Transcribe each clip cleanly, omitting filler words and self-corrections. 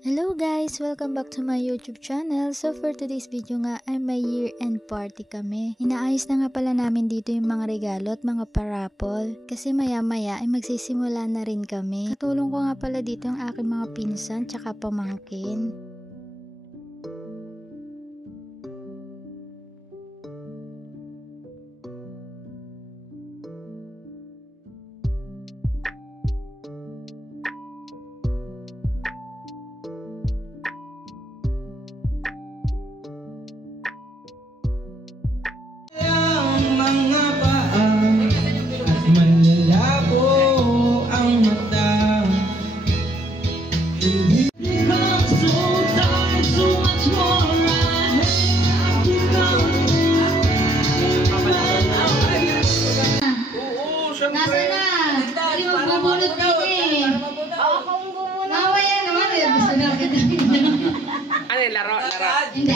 Hello guys! Welcome back to my YouTube channel. So for today's video nga ay may year-end party kami. Inaayos na nga pala namin dito yung mga regalo at mga parapol. Kasi maya-maya ay magsisimula na rin kami. Katulong ko nga pala dito ang aking mga pinsan tsaka pamangkin. Laro. Hindi,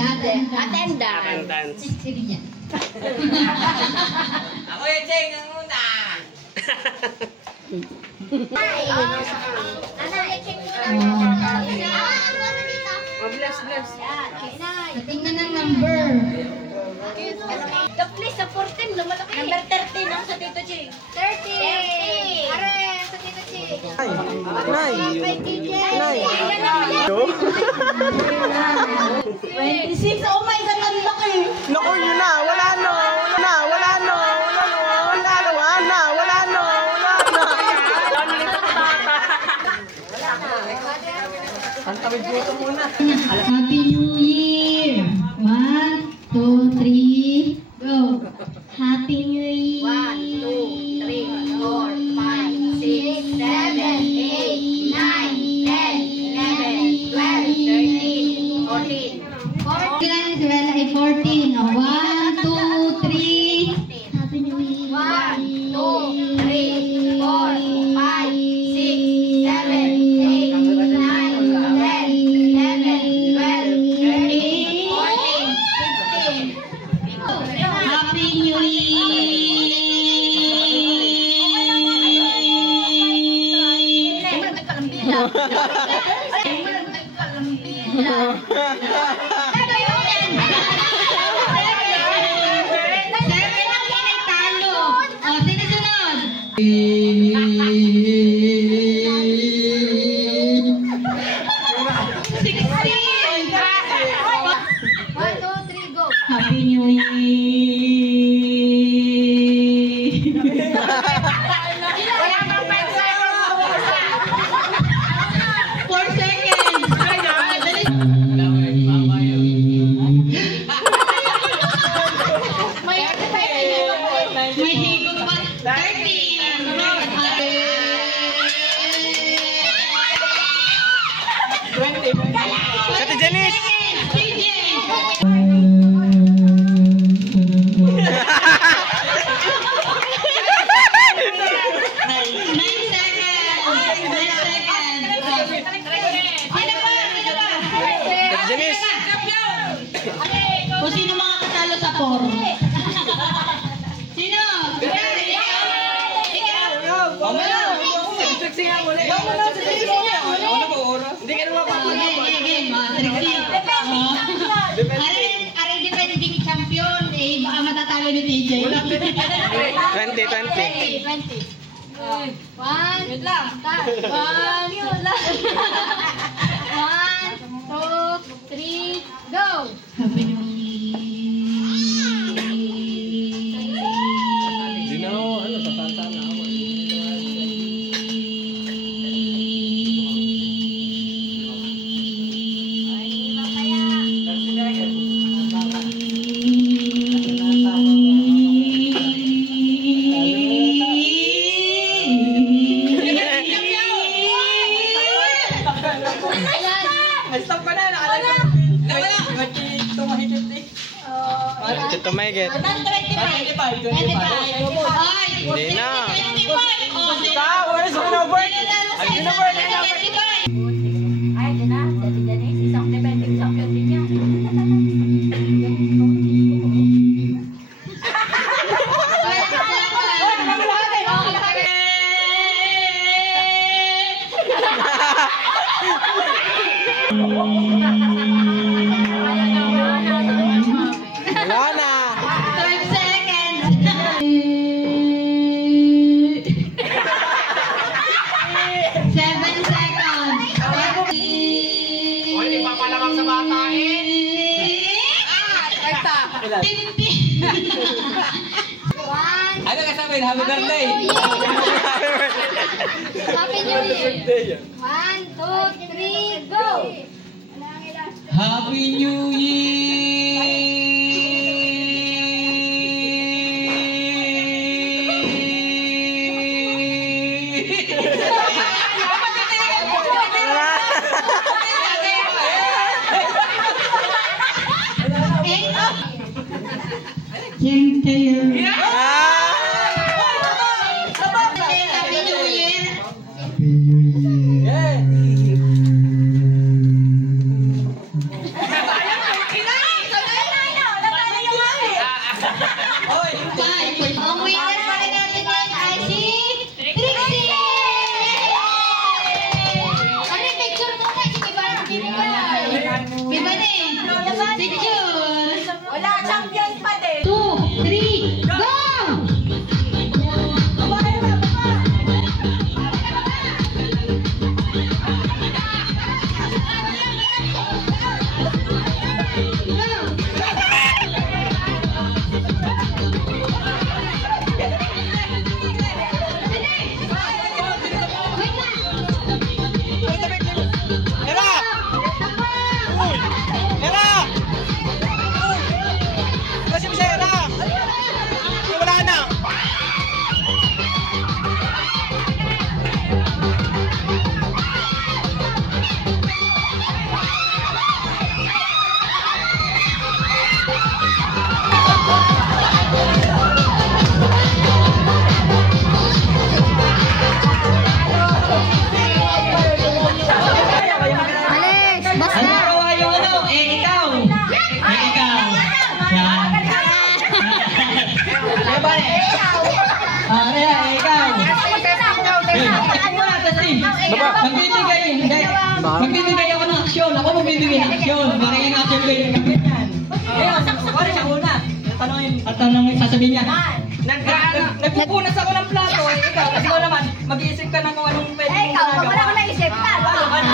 attendance. Sige niya. Ako yung Cheng ang una. I-check mo na. Bless. Tingnan ng number. The place sa 14, lumalaki. Number 13 ang sa Tito Cheng. 30. Are, sa Tito Chi. Kay TJ. 26. Oh my God, ang laki. Naku, yun na. Wala na. Ang tawid dito muna. Happy New Year. 1, 2, 3, go. Happy New Year. 1, 2, 3, 4, 5, 6, 7, 8, 9, 10, 11, 12, 13, 14. 14. 1, 2, 3. Happy New Year. 1, 2, 3, 4, 5, 6, 7, 8, 9, 10, 11, 12, 13, 14, 15. Happy New Ate Janice! Kung sino makakatalo sa por? Sino? Hindi ka naman Are defending champion, baka matatalo ni TJ. 20. 1, yun lang. 1, yun lang. 1, 2, 3, go! Happy New Year. Hindi na ako, tatanta na ako. Stop ka na, nakalagay. Ito mahigit eh. Ito mahigit. 25. Hindi na. Wala sa number. Ang number na Ay, ito na. Si Ate Janice, isang defending champion din niya. Wala na. 12 seconds. 7 seconds. Hindi papalamang sa bata Ano ka sabihin? Happy birthday! Happy New Year! 1, 2, 3, go! Happy New Ang winner pa rin natin ngayon ay si Trixie! Ano yung picture mo na? Sige, parang binigay. Bibali! Picture! Wala, champions pa din! 2, 3, go! Magbibigay ako ng aksyon. Ako magbibigay ng aksyon. Para yung action ko yung gamit yan. Ngayon, wala siya una. Tatanungin, sasabihin niya. Nagpupunas ako ng plato. Ikaw, kasi ko naman, mag-iisip ka na kung anong pwede mong ginagawa. Ikaw, wala ko naisip ka. Wala ka na.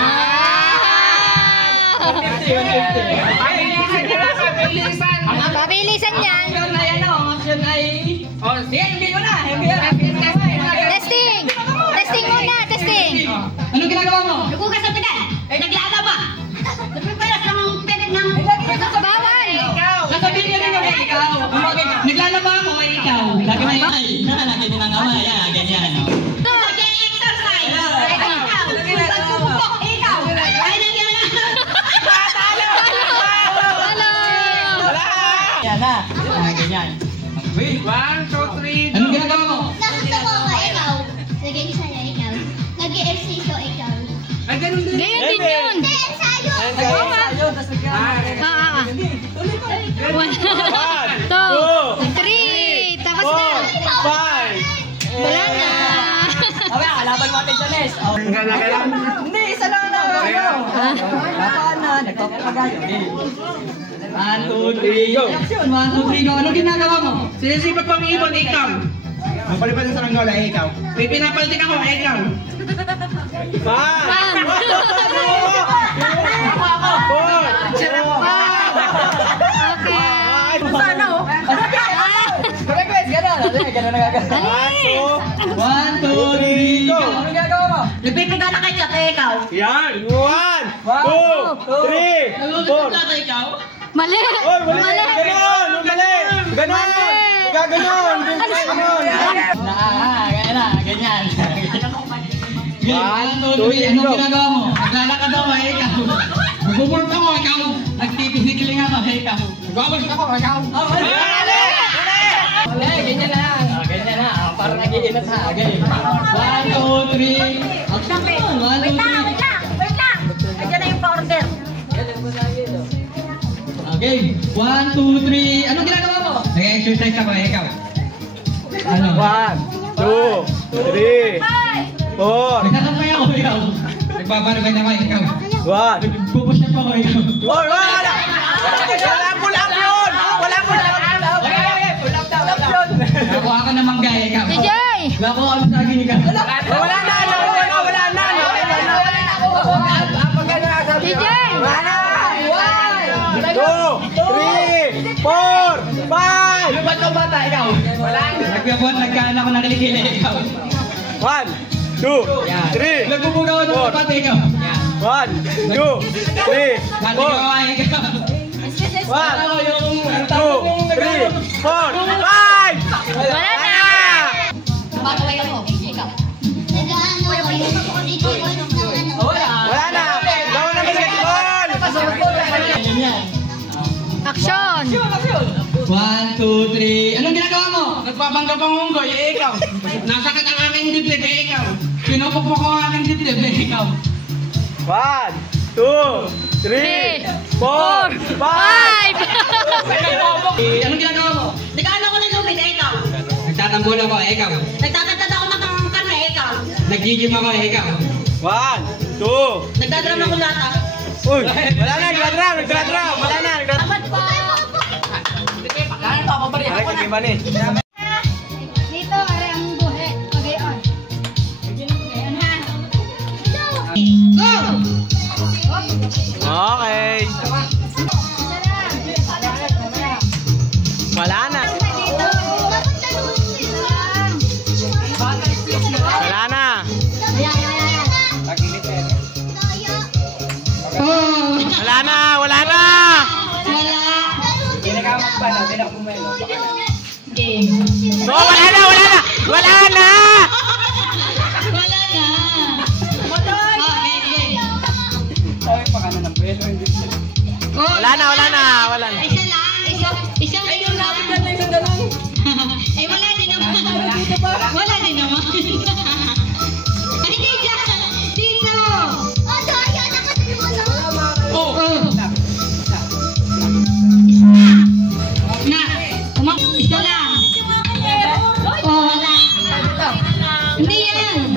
150. Pabilisan yan! Action ay ano? Action ay... Sige, hindi ko na. Testing! Testing muna! Testing! Anong ginagawa mo? Lugo ka sa pedal. Naglalaba. Nagpipilas ng pedal ng... Bawal! Sasabihin niya rin yung ikaw. Naglalaba ako ay ikaw. Lagi na yun. Lagi din ang ama. Yan, ganyan. Mag-exercise. Ikaw. Ikaw. Ay, nangyala. Yan na. Ganyan. Wait. 1, 2, 3. Anong ginagawa mo? Nakita ko ako, ikaw. Sige, sa'yo, ikaw. Nag-i-exercise ko, ikaw. Ay, ganun din. Ganyan din yun! Hindi, sa'yo. Nag-i-ensayo, tapos Ah. 1, 2, 3! Tapos na! 5. Wala na! Mamaya, kalaban mo Ate Janice. Hindi, isa lang na. Napaan na, nagpapagayo. 1, 2, 3, go. Action, 1, 2, 3, go. Anong ginagawa mo? Sinisipat pang ibon, ikaw. Ang palipat ng saranggola ay ikaw. Pinapalitin ako, ikaw. 1, 2, 3, go. Anong ginagawa mo? Nagpipigala kay Chat, ikaw. Yan! 1, 2, 3, 4. Mali! Oy, mali! Ganon! Mali! Ganon! Gaganon! Ganon! Ganyan na, ganyan. Okay, 1, 2, 3. Anong ginagawa mo? Naglalakad ako, ikaw. Nagbuburp ako, ikaw. Nagtitigiling ako, ikaw. Nagwawas ako, ikaw. Wala, ganyan na. Ganyan na. Parang nag-iinat ha. Okay. 1, 2, 3. Action. 1, 2, 3. Wait lang. Nandiyan na yung powder. Okay. 1, 2, 3. Anong ginagawa mo? Nag-exercise ako, ikaw. Ano? 1, 2, 3, 4. Nagtatamay ako, ikaw. Nagbabarabay na ako, ikaw. 1. Nagpupush up ako, ikaw. Wala! Wala pull-up yun! Wala pull-up! Okay. Nakuha ka ng mangga, ikaw. DJ! Nakuha ka sa akin, ikaw. Wala na! Wala na! DJ! 2, 3, 4, 5. Ano ba ito bata, ikaw? Wala. Nagkabuhat, nagkaan ako ng kilikili, ikaw. 1, 2, 3, Nagbubugaw ng Four. bata, ikaw. 1, 2, 3, Nagagawa, ikaw. 4. 1, 2, 3, 4, 5. Wala na! Bago kayo mo. Ikaw. Nag-ano ako yung ikot ng ano. Wala na! Gawin na basketball! Action! 1, 2, 3. Anong ginagawa mo? Nagpapangga pang unggoy, ikaw. Nasakit ang aking dibdib, ikaw. Pinupukpok ko ang aking dibdib, ikaw. 1, 2, 3, 4, 5. 5! Anong ginagawa mo? Nag-ano ko ng lubid, ikaw. Nagtatambol ako, ikaw. Nagtatagtad ako ng karne, ikaw. Nag-gym ako, ikaw. 1, 2. Nagdadram ako lata. Uy! Wala na! Nagdadram! Wala na! Tamad pa. Ay, kagiman eh. Dito, are ang buhe. Pagayon. Gayon ha. Okay. Wala na. Wala na. Wala na. Wala na. No, wala na. Wala na. Wala na. Wala na. Wala na. Wala na. Isa lang. Isang lang. Eh, wala din naman. Wala din naman. Ay, hindi dyan. Dito. Na. Isa lang. Oh, wala. Hindi yan.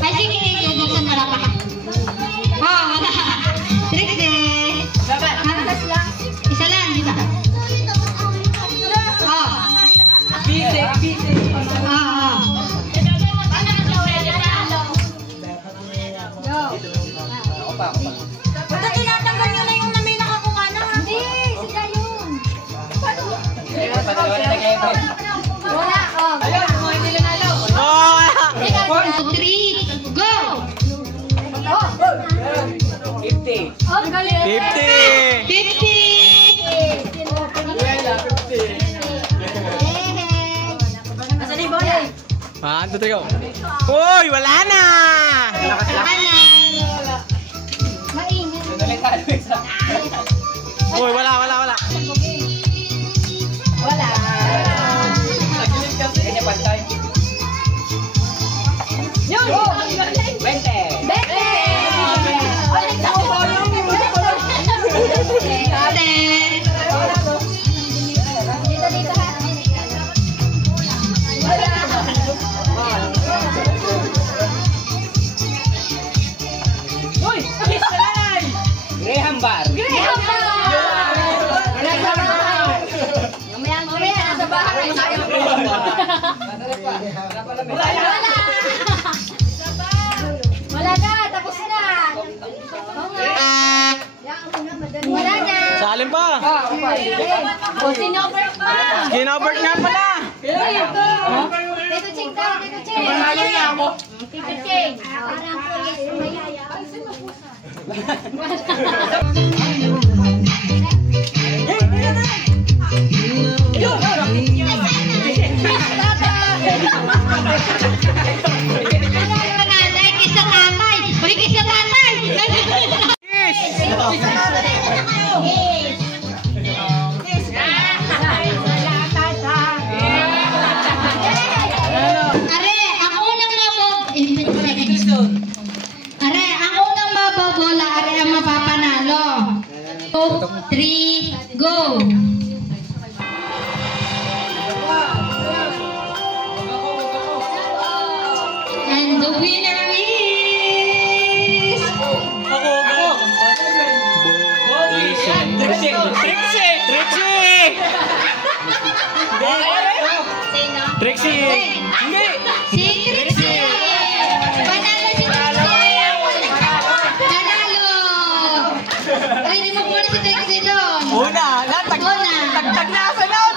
Ay, sige. Buksan mo lang pa. Oh, wala. Sige. Isa lang, di ba? Oh. Oo. Ba't tinatanggal nyo na yung may nakakuha na? Hindi, sila yun. Wala, oh. Oh, wala. 1, 2, 3, go! Oh, galing. 50. 50! Asan yung bola? 1, 2, 3, go. Uy, wala na. Uy, wala. Wala. Yun! 20! 20! Dito ha. Graham Bar. Mamaya, nasa bahay. Wala na, tapos na. Wala na. Salim pa. O, sinobert pa. Ginobert nga pala. Dito, Ching, daw. Dito, Ching. Dito, Ching. Parang pulis. Mayaya. Nanay, kisa 3, go! And the winner is... Trixie! Si Trixie! Panalo si Trixie! Panalo! Ay, di mo muna si Trixie doon. Una! Tagtag na sa noon!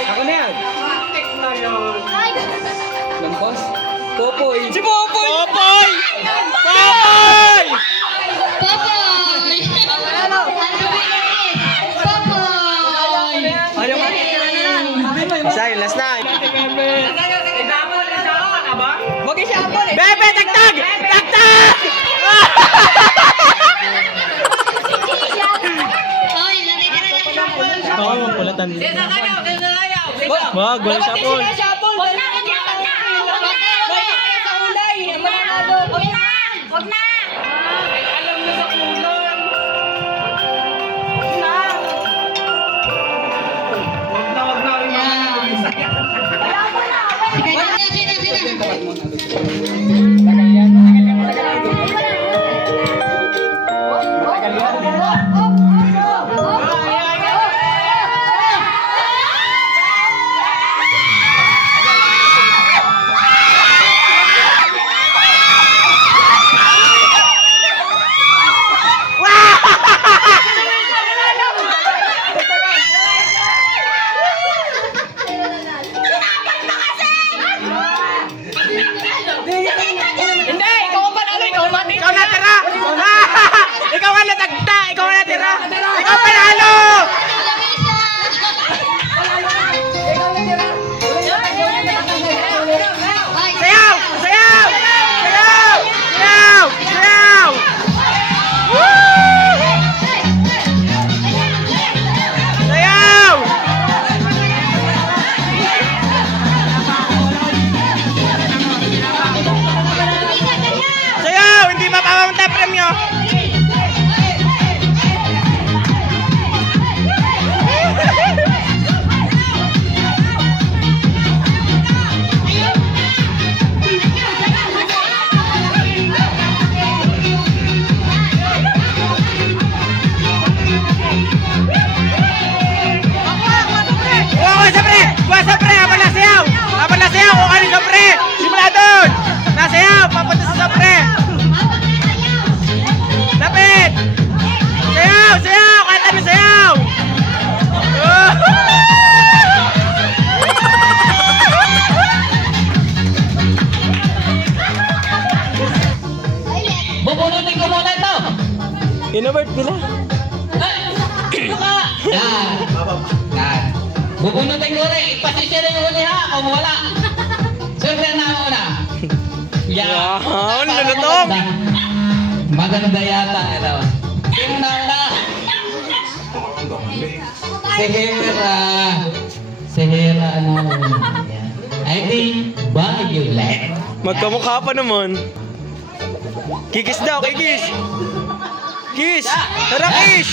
Ako na yan! Lampos? Popoy! Si Popoy! Popoy! Popoy! Popoy! Ano winner is? Popoy! Ayaw mo? Say, last night! Wag siya apol eh! Bebe, tagtag! Tagtag! Oy, lalay ka na. Oo, pulatan din. Wag, wala siya po. Wag na! Sa ulay! Manalo! Wag na! Alam na sa kulay! Wag na rin Inabert nila. Ano ka? Yan. Yan. Bubunutin ko rin. Ipasisira yung huli ha. Kung wala. Siyempre na ako na. Yan. Wow, lulutong. Maganda yata. Ito. Sino na una? Si Hera. Si Hera ano. Yan. I think Violet. Magkamukha pa naman. Kikis daw, kikis. Kiss! Tara, kiss!